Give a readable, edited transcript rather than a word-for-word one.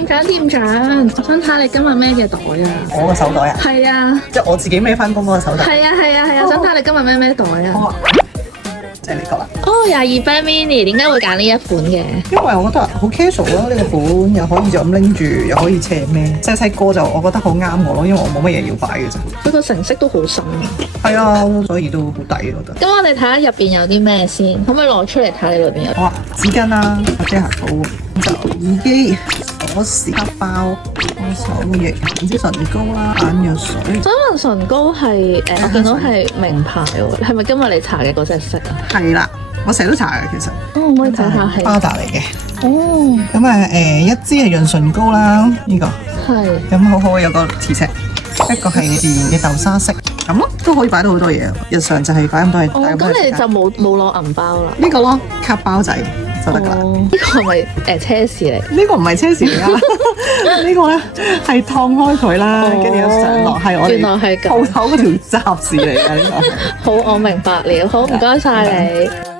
店長，我想睇你今日孭嘅袋啊！我個手袋啊？係啊，即係我自己孭翻工嗰個手袋。係啊，想睇你今日孭袋啊！好啊，就係呢個啦。哦，22 mini，點解會揀呢一款嘅？因為我覺得好 casual 咯，呢個款又可以就咁拎住，又可以斜孭。細個就我覺得好啱我咯，因為我冇乜嘢要擺嘅啫。佢個成色都好深。係啊，所以都好抵我覺得。咁我哋睇下入邊有啲咩先，可唔可以攞出嚟睇你裏邊有？好啊，紙巾啦，遮瑕膏、就耳機、鎖匙、黑包、手液、唇膏啦、眼藥水。想問唇膏係我見到係名牌喎，係咪今日你搽嘅嗰隻色啊？係啦，我成日都搽嘅其實。可唔可以睇下係？巴達嚟嘅。哦，咁啊一支係潤唇膏啦，呢個。係。咁好好有個磁石，一個係自然嘅豆沙色，咁咯都可以擺到好多嘢。日常就係擺咁多嘢。哦，咁你就冇攞銀包啦？呢個咯，卡包仔就得㗎啦。呢個係咪車匙嚟？呢個唔係車匙嚟㗎，呢個咧係燙開佢啦，跟住有上落係我哋鋪頭嗰條閘匙嚟㗎呢個。好，我明白了。好，唔該晒你。